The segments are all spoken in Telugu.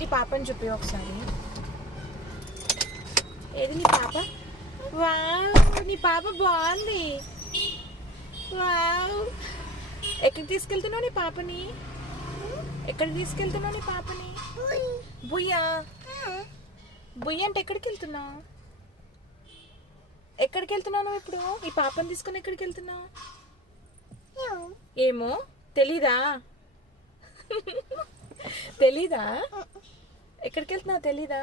నీ పాపని చూపి ఒకసారి. ఏది నీ పాప? వావ్ నీ పాప బాగుంది. వావ్. ఎక్కడికి తీసుకెళ్తున్నావు నీ పాపని? ఎక్కడికి తీసుకెళ్తున్నావు నీ పాపని? బుయ్యా. బుయ్య అంటే ఎక్కడికి వెళ్తున్నావు? ఎక్కడికి వెళ్తున్నావు నువ్వు ఇప్పుడు? ఈ పాపని తీసుకొని ఎక్కడికి వెళ్తున్నావు? ఏమో తెలీదా? తెలీదా? ఎక్కడికి వెళ్తున్నావు తెలీదా?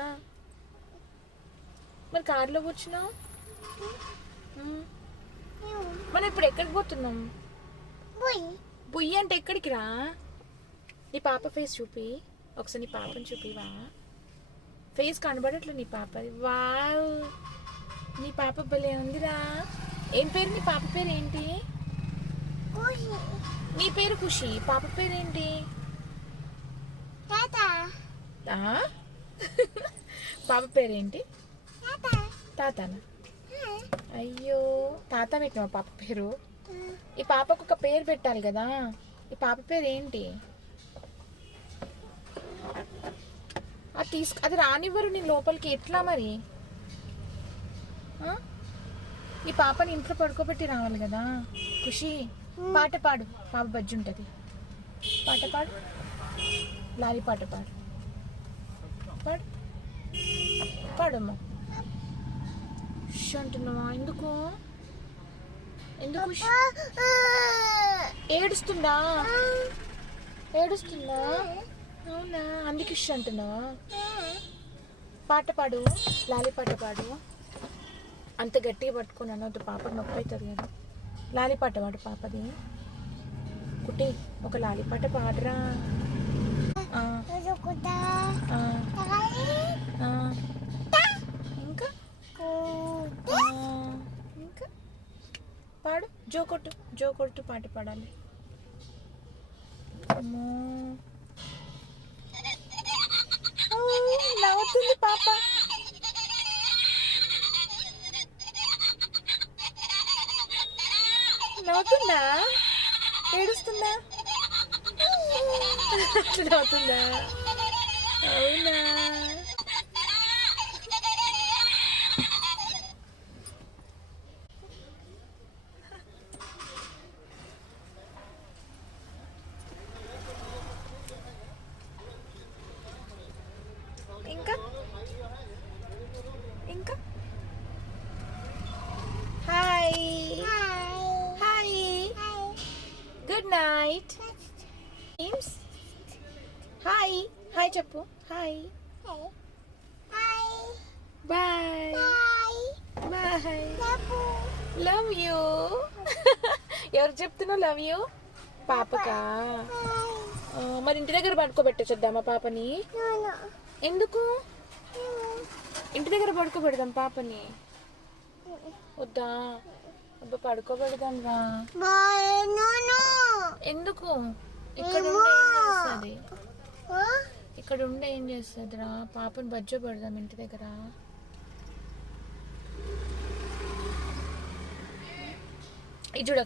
మరి కారులో కూర్చున్నావు. మనం ఇప్పుడు ఎక్కడికి పోతున్నాం బుయ్యి అంటే ఎక్కడికి రా? నీ పాప ఫేస్ చూపి. ఒకసారి నీ పాపని చూపివా ఫేస్ కనబడట్లే నీ పాపది. వావ్. నీ పాప భలే ఉందిరా. ఏం పేరు? నీ పాప పేరు ఏంటి నీ పేరు ఖుషి పాప పేరు ఏంటి ఆ? పాప పేరేంటి? తాతనా? అయ్యో తాత పెట్టినావా పాప పేరు. ఈ పాపకు ఒక పేరు పెట్టాలి కదా. ఈ పాప పేరు ఏంటి అది తీసుకు అది రానివ్వరు నీ లోపలికి. ఎట్లా మరి? ఈ పాపని ఇంట్లో పడుకోబెట్టి రావాలి కదా. ఖుషి పాట పాడు. పాప బజ్జి ఉంటుంది. పాట పాడు. లాలి పాట పాడు. పాడు. పాడమ్మా. ష్ అంటున్నావా? ఎందుకు? ఎందుకు ఏడుస్తుందా? ఏడుస్తుందా? అవునా? అందుకే ఇష్ అంటున్నావా? పాట పాడు. లాలి పాట పాడు. అంత గట్టిగా పట్టుకున్నాను అంత పాప నొప్పి అవుతుంది కదా. లాలి పాట పాడు పాపది. కుట్టి ఒక లాలి పాట పాడరా. ఇంకా. ఇంకా. పాడు. జో కొట్టు. జో కొట్టు పాట పాడాలి. నవ్వుతుంది పాప. నవ్వుతుందా? ఏడుస్తుందా? నవ్వుతుందా అవునా ఇంకా ఇంకా hi hi good night names hi hi చెప్పు hi bye bye love you ఎవరు చెప్తున్నావు లవ్ యూ పాపకా? మరి ఇంటి దగ్గర పడుకోబెట్టేద్దామా పాపని? ఎందుకు? ఇంటి దగ్గర పడుకోబెడదాం పాపని. వద్దా? అబ్బా పడుకోబెడదాం రా ఎందుకు? ఇక్కడ ఉండే ఏం చేస్తుంది? ఇక్కడ ఉండే ఏం పాపని బజ్జో పెడదాం ఇంటి దగ్గర. ఇది చూడ